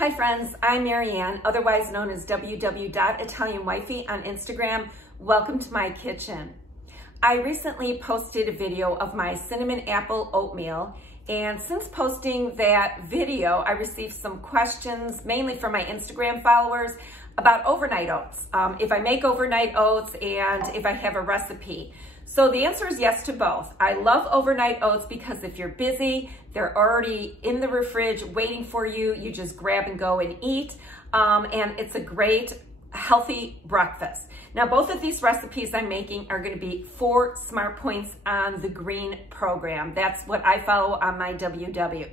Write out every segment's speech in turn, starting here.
Hi friends, I'm Marianne, otherwise known as 𝒂𝒊𝒂𝒏𝒏𝒆 on Instagram. Welcome to my kitchen. I recently posted a video of my cinnamon apple oatmeal, and since posting that video, I received some questions, mainly from my Instagram followers, about overnight oats. If I make overnight oats and if I have a recipe. So the answer is yes to both. I love overnight oats because if you're busy, they're already in the fridge waiting for you. You just grab and go and eat. And it's a great, healthy breakfast. Now, both of these recipes I'm making are going to be 4 smart points on the green program. That's what I follow on my WW.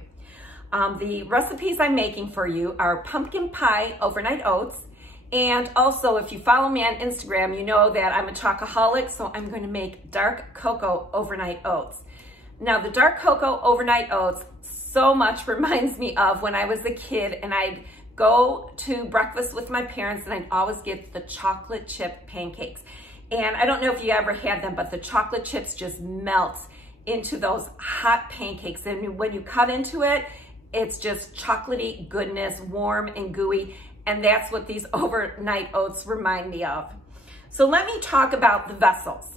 The recipes I'm making for you are pumpkin pie overnight oats. And also, if you follow me on Instagram, you know that I'm a chocoholic, so I'm going to make dark cocoa overnight oats. Now, the dark cocoa overnight oats so much reminds me of when I was a kid and I'd go to breakfast with my parents and I'd always get the chocolate chip pancakes. And I don't know if you ever had them, but the chocolate chips just melt into those hot pancakes. And when you cut into it, it's just chocolatey goodness, warm and gooey. And that's what these overnight oats remind me of. So let me talk about the vessels.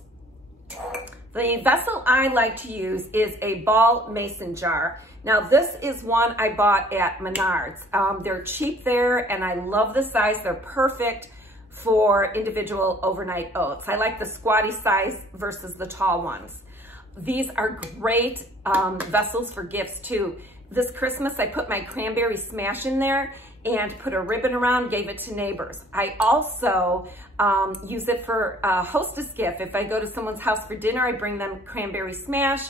The vessel I like to use is a ball mason jar. Now this is one I bought at Menards. They're cheap there and I love the size. They're perfect for individual overnight oats. I like the squatty size versus the tall ones. These are great vessels for gifts too. This Christmas I put my cranberry smash in there and put a ribbon around, gave it to neighbors. I also use it for a hostess gift. If I go to someone's house for dinner, I bring them cranberry smash.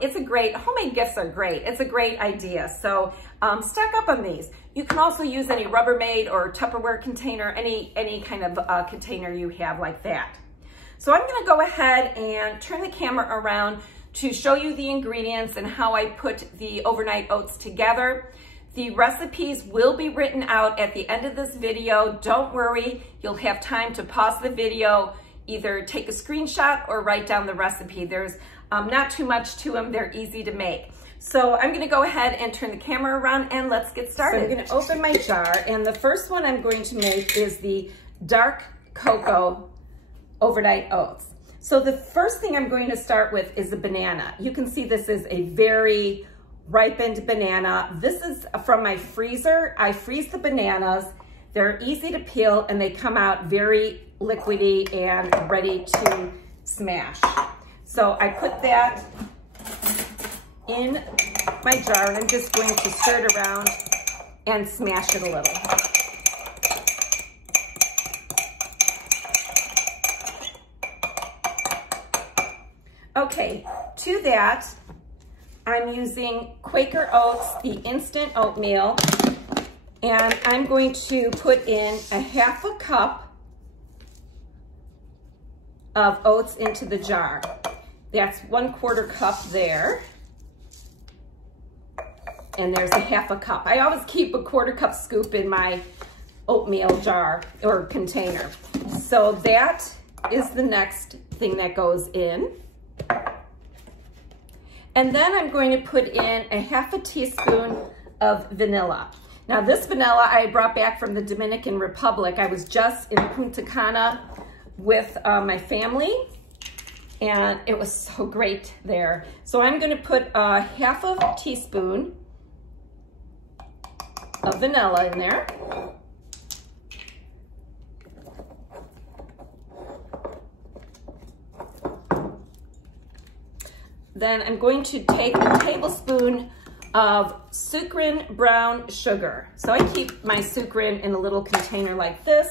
It's a great, homemade gifts are great. It's a great idea. So stock up on these. You can also use any Rubbermaid or Tupperware container, any kind of container you have like that. So I'm gonna go ahead and turn the camera around to show you the ingredients and how I put the overnight oats together. The recipes will be written out at the end of this video. Don't worry, you'll have time to pause the video, either take a screenshot or write down the recipe. There's not too much to them, they're easy to make. So I'm gonna go ahead and turn the camera around and let's get started. So I'm gonna open my jar, and the first one I'm going to make is the dark cocoa overnight oats. So the first thing I'm going to start with is a banana. You can see this is a very ripened banana. This is from my freezer. I freeze the bananas. They're easy to peel and they come out very liquidy and ready to smash. So I put that in my jar and I'm just going to stir it around and smash it a little. Okay, to that, I'm using Quaker Oats, the instant oatmeal, and I'm going to put in a ½ cup of oats into the jar. That's 1/4 cup there. And there's a ½ cup. I always keep a 1/4 cup scoop in my oatmeal jar or container. So that is the next thing that goes in. And then I'm going to put in a ½ teaspoon of vanilla. Now this vanilla I brought back from the Dominican Republic. I was just in Punta Cana with my family and it was so great there. So I'm gonna put a ½ teaspoon of vanilla in there. Then I'm going to take a tablespoon of sucrin brown sugar. So I keep my sucrin in a little container like this.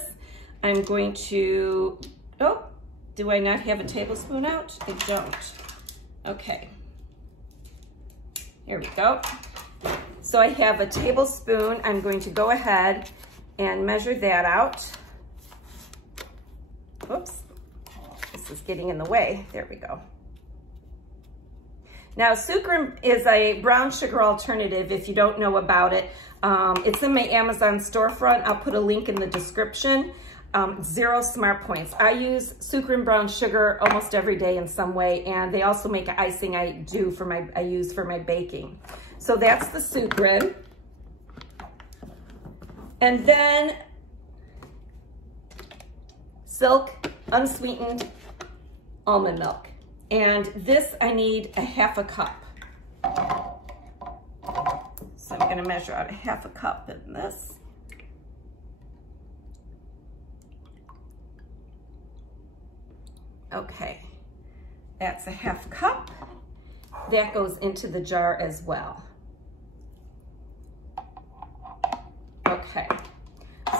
I'm going to, oh, do I not have a tablespoon out? I don't. Okay. Here we go. So I have a tablespoon. I'm going to go ahead and measure that out. Whoops, this is getting in the way. There we go. Now, sucrin is a brown sugar alternative if you don't know about it. It's in my Amazon storefront. I'll put a link in the description. 0 smart points. I use sucrin brown sugar almost every day in some way, and they also make an icing I use for my baking. So that's the sucrin. And then Silk unsweetened almond milk. And this I need a 1/2 cup. So I'm gonna measure out a 1/2 cup in this. Okay, that's a 1/2 cup. That goes into the jar as well. Okay,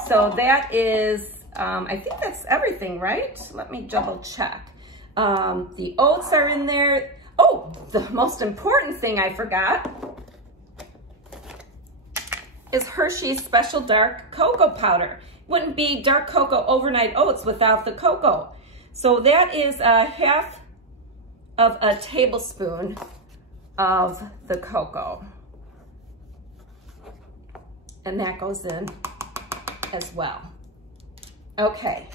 so that is, I think that's everything, right? Let me double check. The oats are in there. Oh, the most important thing I forgot is Hershey's Special Dark Cocoa Powder. Wouldn't be dark cocoa overnight oats without the cocoa. So that is a 1/2 tablespoon of the cocoa. And that goes in as well. Okay.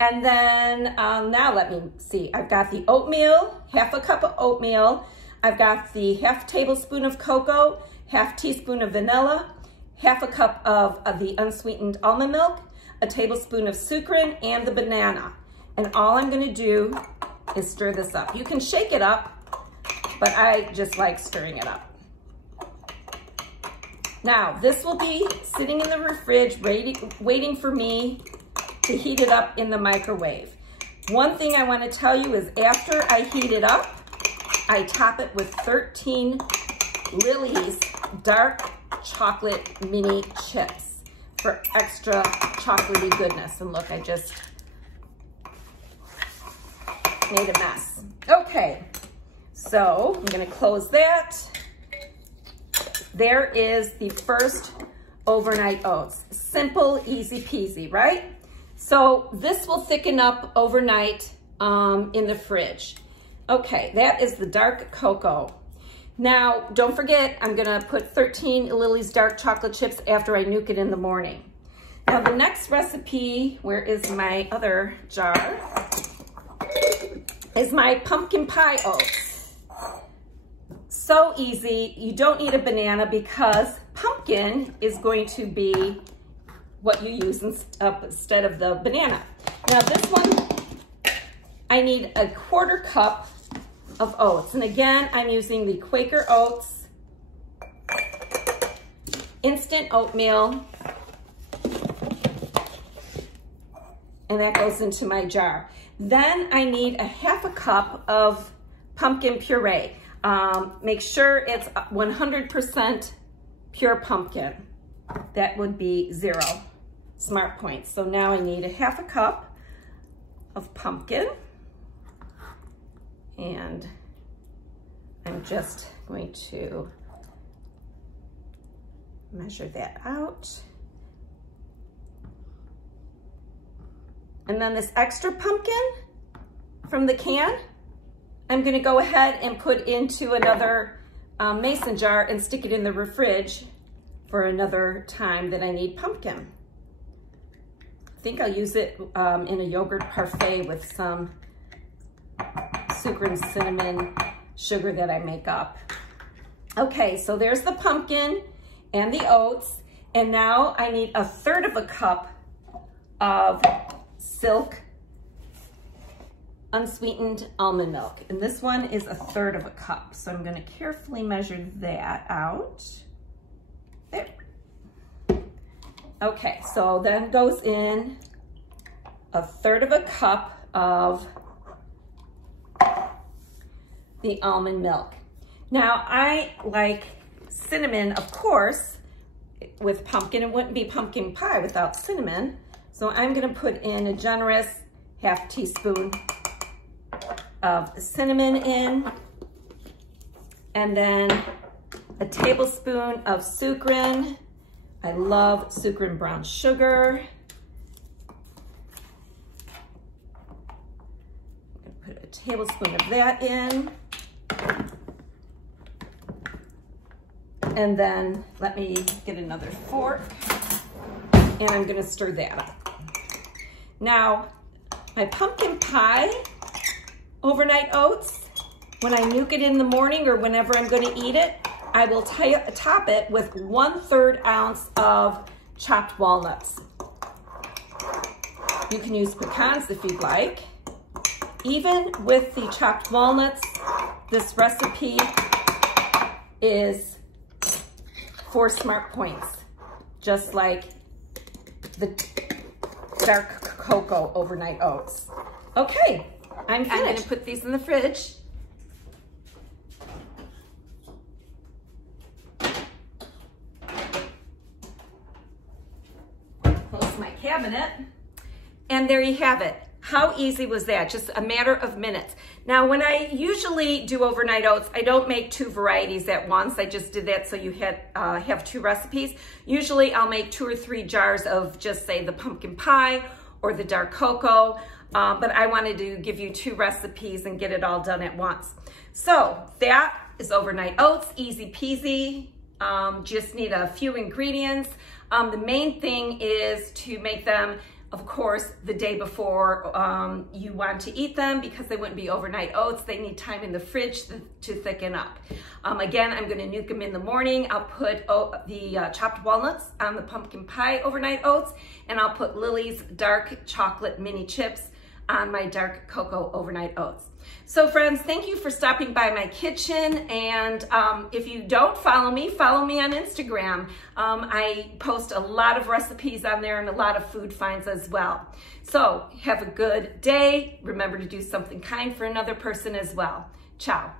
And then now let me see. I've got the oatmeal, 1/2 cup of oatmeal. I've got the 1/2 tablespoon of cocoa, 1/2 teaspoon of vanilla, 1/2 cup of the unsweetened almond milk, a tablespoon of sucrin, and the banana. And all I'm gonna do is stir this up. You can shake it up, but I just like stirring it up. Now, this will be sitting in the fridge, waiting for me to heat it up in the microwave. One thing I want to tell you is after I heat it up, I top it with 13 Lily's dark chocolate mini chips for extra chocolatey goodness. And look, I just made a mess. Okay, so I'm going to close that. There is the first overnight oats. Simple, easy peasy, right? So this will thicken up overnight in the fridge. Okay, that is the dark cocoa. Now, don't forget, I'm gonna put 13 Lily's dark chocolate chips after I nuke it in the morning. Now the next recipe, where is my other jar, is my pumpkin pie oats. So easy, you don't need a banana because pumpkin is going to be what you use instead of the banana. Now this one, I need a 1/4 cup of oats. And again, I'm using the Quaker Oats instant oatmeal. And that goes into my jar. Then I need a 1/2 cup of pumpkin puree. Make sure it's 100% pure pumpkin. That would be 0 smart points. So now I need a 1/2 cup of pumpkin. And I'm just going to measure that out. And then this extra pumpkin from the can, I'm gonna go ahead and put into another mason jar and stick it in the fridge for another time that I need pumpkin. I think I'll use it in a yogurt parfait with some sucre and cinnamon sugar that I make up. Okay, so there's the pumpkin and the oats. And now I need 1/3 cup of Silk unsweetened almond milk. And this one is 1/3 cup. So I'm gonna carefully measure that out. There. Okay, so then goes in 1/3 cup of the almond milk. Now I like cinnamon, of course, with pumpkin. It wouldn't be pumpkin pie without cinnamon. So I'm gonna put in a generous 1/2 teaspoon of cinnamon in, and then a tablespoon of sucrin. I love sucrin brown sugar. I'm gonna put a tablespoon of that in. And then let me get another fork, and I'm gonna stir that up. Now, my pumpkin pie overnight oats, when I nuke it in the morning or whenever I'm gonna eat it, I will top it with 1/3 ounce of chopped walnuts. You can use pecans if you'd like. Even with the chopped walnuts, this recipe is 4 smart points, just like the dark cocoa overnight oats. Okay, I'm gonna put these in the fridge. Close my cabinet. And there you have it. How easy was that? Just a matter of minutes. Now, when I usually do overnight oats, I don't make 2 varieties at once. I just did that so you have 2 recipes. Usually I'll make 2 or 3 jars of just say the pumpkin pie or the dark cocoa, but I wanted to give you 2 recipes and get it all done at once. So that is overnight oats, easy peasy. Just need a few ingredients. The main thing is to make them, of course, the day before you want to eat them, because they wouldn't be overnight oats. They need time in the fridge to thicken up. Again, I'm gonna nuke them in the morning. I'll put the chopped walnuts on the pumpkin pie overnight oats, and I'll put Lily's dark chocolate mini chips on my dark cocoa overnight oats. So friends, thank you for stopping by my kitchen. And if you don't follow me on Instagram. I post a lot of recipes on there and a lot of food finds as well. So have a good day. Remember to do something kind for another person as well. Ciao.